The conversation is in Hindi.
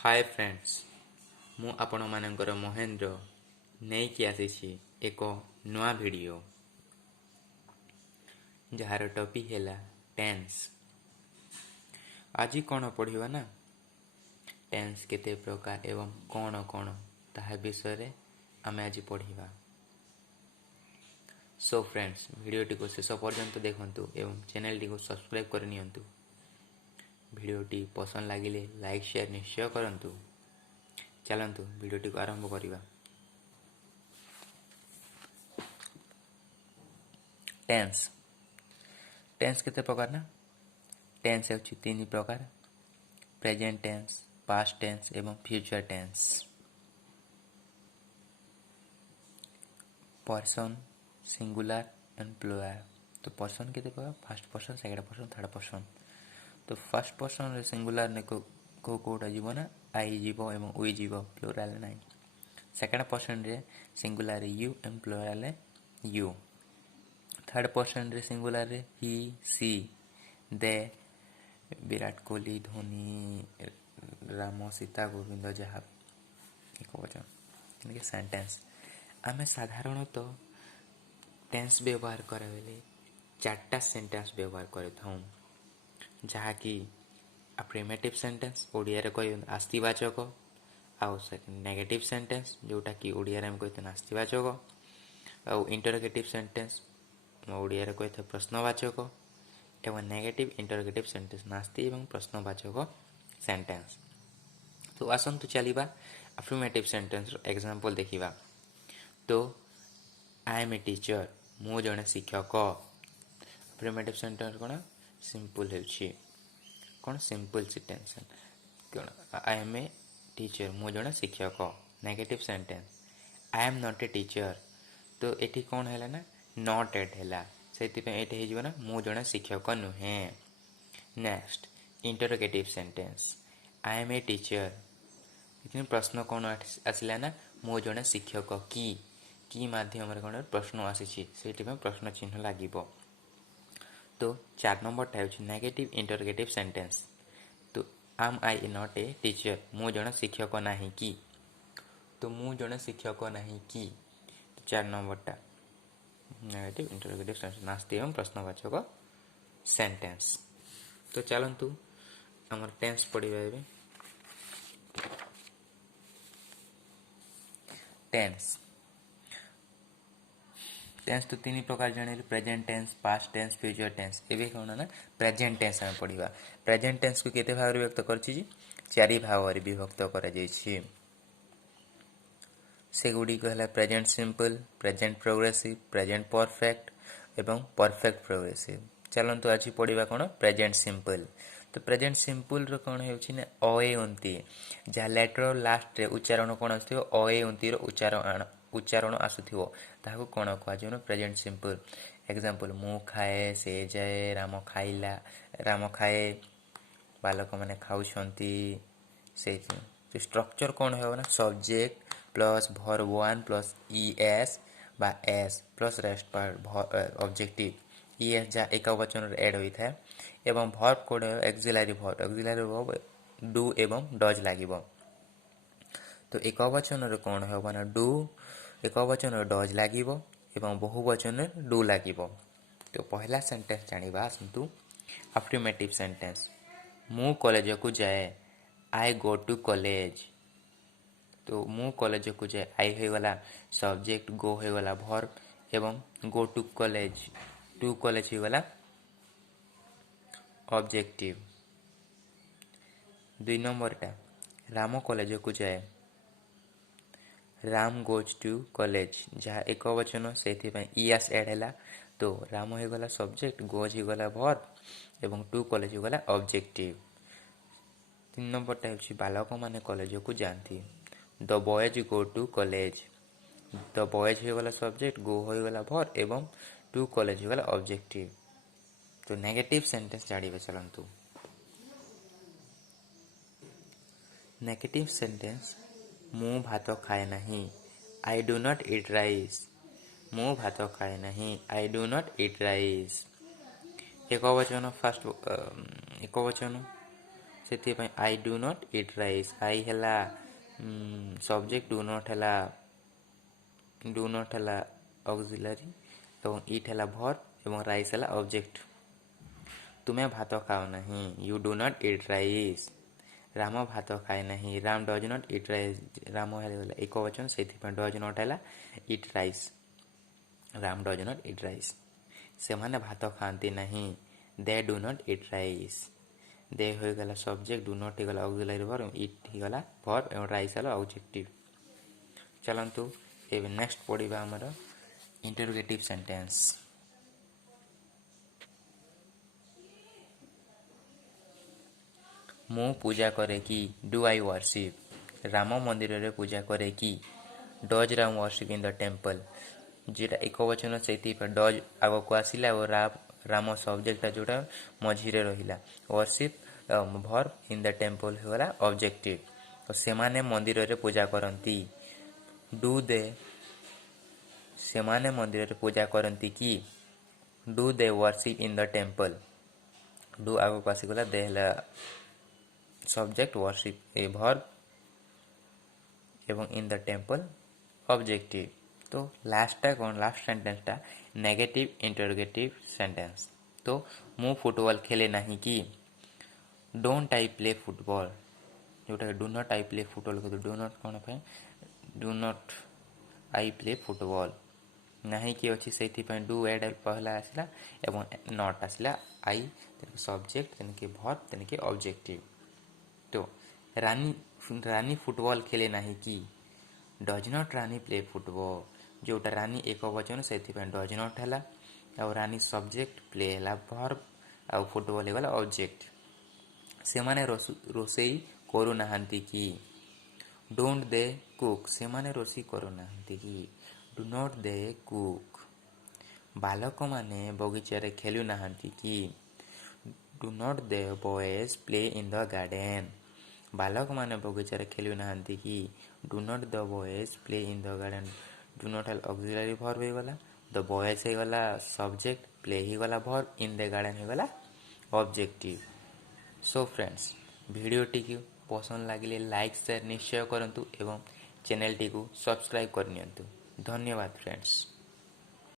हाय फ्रेंड्स मु आपण मानकर महेंद्र नहीं आसी एक नुआ वीडियो जार टॉपिक है टेंस। आज कौन पढ़ा ना टेंस केते प्रकार एवं कौन कौन ताहा विषय आम आज पढ़ा। सो फ्रेंड्स वीडियोटी को शेष पर्यंत देखंतु एवं चैनल टी को सब्सक्राइब कर नियंतु। वीडियोटी पसंद लगिले लाइक शेयर निश्चय करंतु। चलंतु वीडियोटी को आरंभ करिबा। टेंस टेंस केते प्रकार ना टेंस होछि तीन प्रकार प्रेजेंट टेंस पास्ट टेंस एवं future tense. Person singular and plural. तो पर्सन केते प्रकार first person second person third person. तो फर्स्ट पर्सन रे सिंगुलर ने को कोटा जीवो ना आई जीवो एवं वी जीवो प्लुरल नै। सेकंड पर्सन रे सिंगुलर यू एवं प्लुरल यू। थर्ड पर्सन रे सिंगुलर रे ही सी दे विराट कोहली धोनी राम सीता गोविंद जहाँ एक वचन सेंटेंस। आमे साधारणतः टेंस व्यवहार करे बेले चारटा सेंटेंस व्यवहार करे थाउ जहाँकि अफर्मेटिव सेंटेंस ओडिया रे कहि आस्तिवाचक आउ सेकंड नेगेटिव सेंटेंस जोटा कि ओडिया रे हम कहते नास्तिवाचक आउ इंटरोगेटिव सेंटेंस ओडिया रे कहते प्रश्नवाचक एवं नेगेटिव इंटरोगेटिव सेंटेंस नास्ति एवं प्रश्नवाचक सेंटेंस। तो आसंतु चलिबा अफर्मेटिव सेंटेंस एग्जांपल देखिबा। तो आई एम ए टीचर मु जने शिक्षक। अफर्मेटिव सेंटेंस कोन सिंपल हेउछि कोन सिंपल सेंटेंस कोन आई एम ए टीचर मु जने शिक्षक। Negative sentence I am not a teacher. तो एठी कोन हैला ना नॉट एट हैला सेति पे एठी हे जीव ना मु जने शिक्षक नुहे। Next interrogative sentence I am a teacher इतने प्रश्न कौन आसला ना मो जने शिक्षक की माध्यम रे कौन प्रश्न आसी प्रश्न चिन्ह लागिबो। तो 4 number type negative interrogative sentence. तो आम आई नॉट ए टीचर मो जने शिक्षक नाही की। तो मु जने शिक्षक नाही की। तो 4 नंबर टा नेगेटिव इंटरोगेटिव सेंटेंस नास्ति एवं प्रश्नवाचक सेंटेंस। तो चलंतु हमर टेंस पढ़िबा एबे। टेंस टेंस तो तीन प्रकार जाने present tense past tense future tense. एबे कोन ना प्रेजेंट टेंस हम पढ़िबा। प्रेजेंट टेंस को केते भाग रे व्यक्त करछि जी 4 भाग रे विभक्त करा जाय छी। से गुडी कहला present simple present progressive present perfect एवं परफेक्ट प्रोग्रेसिव। चलंतु आज पढ़िबा कोन प्रेजेंट सिंपल। तो प्रेजेंट सिंपल रो कोन हेउछि ना अए उंती जा लेटर लास्ट रे उच्चारण कोन आथियो अए उंती रो उच्चारण आसुथिवो ताको कोन कहै छै प्रेजेंट सिंपल। एग्जांपल मु खाए से जाए राम खाइला राम खाए बालक माने खाउछंती से। तो स्ट्रक्चर कोन हेबो ना subject plus verb 1 plus ES बा S plus rest part objective ES जा एक वचन रे ऐड होई थाए एवं वर्ब कोड एक्सिलरी वर्ब डू एवं डज लागिबो। तो एक वचन रे कोन हेबो ना डू एक वचन रे डज लागिबो एवं बहुवचन रे डू लागिबो। तो पहला सेंटेंस जानिबा आसंतु अफर्मेटिव सेंटेंस मु कॉलेज को जाए आई गो टू कॉलेज। तो मु कॉलेज को जाए आई हो गला सब्जेक्ट गो हो गला वर्ब एवं गो टू कॉलेज हो गला ऑब्जेक्टिव। 2 नंबर टा राम कॉलेज को जाए राम गोज टू कॉलेज जहाँ एक वचन से ईएस ऐड हैला। तो राम हो गला सब्जेक्ट गोज हो गला वर्ब एवं टू कॉलेज हो गला ऑब्जेक्टिव। 3 नंबर टा होछि बालक माने कॉलेज को जानती the boys go to college. The boys हो गला सब्जेक्ट गो हो गला वर्ब एवं टू कॉलेज हो गला ऑब्जेक्टिव। तो नेगेटिव सेंटेंस जानिबे चलंतु। नेगेटिव सेंटेंस मु भात खाए नहीं I do not eat rice. मु भात खाए नहीं I do not eat rice. एक वचन फर्स्ट एक वचन से I do not eat rice आई है सब्जेक्ट डू नॉट है ऑक्सिलरी और इट है वर्ब और राइस है ऑब्जेक्ट। तुम्हें भात खाओ नहीं you do not eat rice. Ram भात खाए नहीं Ram does not eat rice. Ram है एक वचन से डज नॉट है eat rice Ram does not eat rice. से माने भात खाती नहीं they do not eat rice. They हो गला सब्जेक्ट डू नॉट होगला ऑक्सिलरी वर्ब इट होगला वर्ब और राइस है ऑब्जेक्टिव। चलतु ए नेक्स्ट पढ़ा आमर इंटरोगेटिव सेंटेंस। मु पूजा करे कि डू आई वर्शिप। राम मंदिर रे पूजा करे कि does Ram worship in the temple. जेटा एक वचन से डज आग को आसला और राम सब्जेक्ट जोटा मझीरे रहिला worship verb in the temple होगला ऑब्जेक्टिव। तो सेमाने मंदिर रे पूजा करती डू दे सेमाने मंदिर रे पूजा करती कि do they worship in the temple. Do आग को आसीगला दे सब्जेक्ट वर्शिप ए वर्ब एवं इन द टेम्पल ऑब्जेक्टिव। तो लास्टा कौन लास्ट सेंटेंसटा नेगेटिव इंटरोगेटिव सेंटेंस। तो मु फुटबॉल खेले नहीं कि डोंट आई प्ले फुटबॉल। जोटा do not I play football को डू नॉट कौन पे do not I play football नहीं कि अच्छी से डू एड पहला आसला एवं नॉट आसला आई सब्जेक्ट तेनिके वर्ब तेनिके ऑब्जेक्टिव। तो रानी फुटबॉल खेले नहीं कि does not Rani play football. जोटा रानी एक वचन से डज नॉट है और रानी सब्जेक्ट प्ले है वर्ब आउ फुटबॉल है ऑब्जेक्ट। से माने रोसई करू नाहंती कि डोंट दे कुक। से माने रोसई करू नाहंती कि डू नॉट दे कुक। बालक माने बगीचारे खेलु नाहंती कि do not they boys play in the garden. बालक माने बगीचारे खेलु नाहंती कि do not the boys play in the garden. Do not है ऑक्सिलरी वर्ब हो गला द बॉयज हो गला सब्जेक्ट प्ले ही गला वर्ब इन द गार्डन हो गला ऑब्जेक्टिव। सो फ्रेंड्स भिडियोटी को पसंद लगे लाइक शेयर निश्चय करंतु एवं चैनल टी को सब्सक्राइब करनियंतु। धन्यवाद फ्रेंड्स।